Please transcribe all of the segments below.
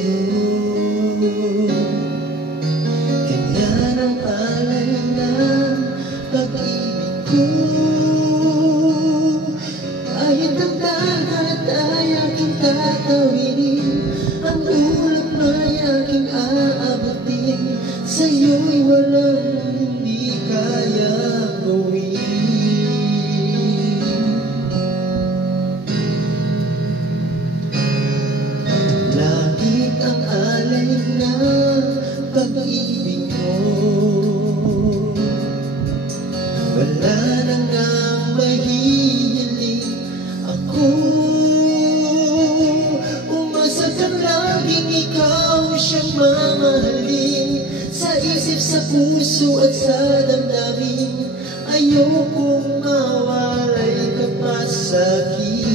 sa'yo. Ganyan ang alay ng pag-ibig ko. Kahit ang dagat ay aking tatawidin, ang ulap ay aking aabutin, sa'yo'y walang hindi kaya gawin. Langit ang alay ng pag-ibig mo, wala na ngang mahihiling ako. Umasa kang laging ikaw siyang mamahalin, sa isip, sa puso at sa damdamin. Ayokong mawalay ka pa sa'kin.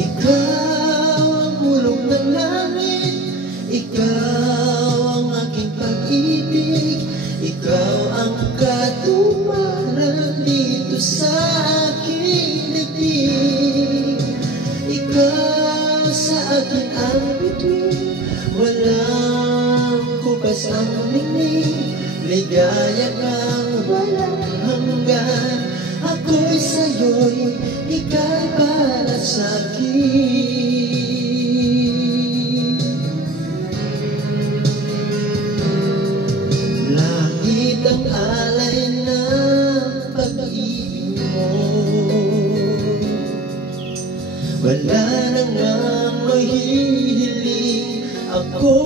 Ikaw ang hulog ng langit, ikaw ang aking pag-ibig, ikaw ang katuparan dito sa aking dibdib. Ikaw sa akin ang bituin, walang kupas ang ningning, ligaya kang walang hanggan. Ako'y sa'yo'y ika'y para sa'kin. Langit ang alay ng pag-ibig mo, wala na ngang mahihiling ako.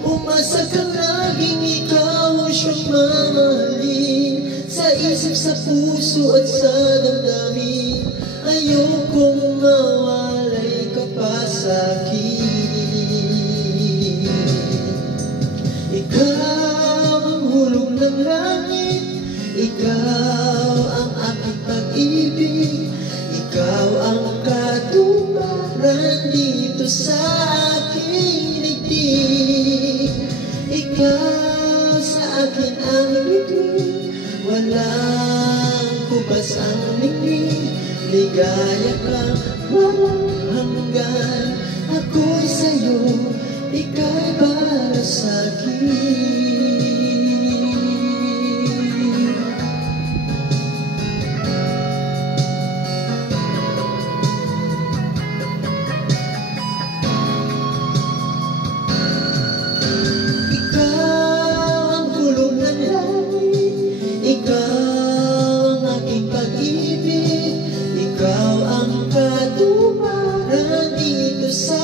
Umasa kang laging ikaw siyang mamahalin, sa isip, sa puso at sa damdamin. Ayokong mawalay ka pa sa'kin. Ikaw ang hulog ng langit, ikaw ang aking pag-ibig, ikaw ang katuparan dito sa aking dibdib. Ikaw sa akin ang bituin, walang kubas ang ningning, ligaya kang walang hanggan. Ako'y sa'yo, ika'y para sa'kin. Ikaw ang katuparan dito sa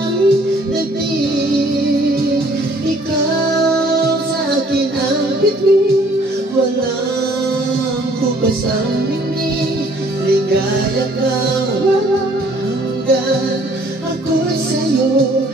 aking dibdib. Ikaw sa akin ang bituin, walang kupas ang ningning, ligaya kang walang hanggan. Ako'y sa'yo,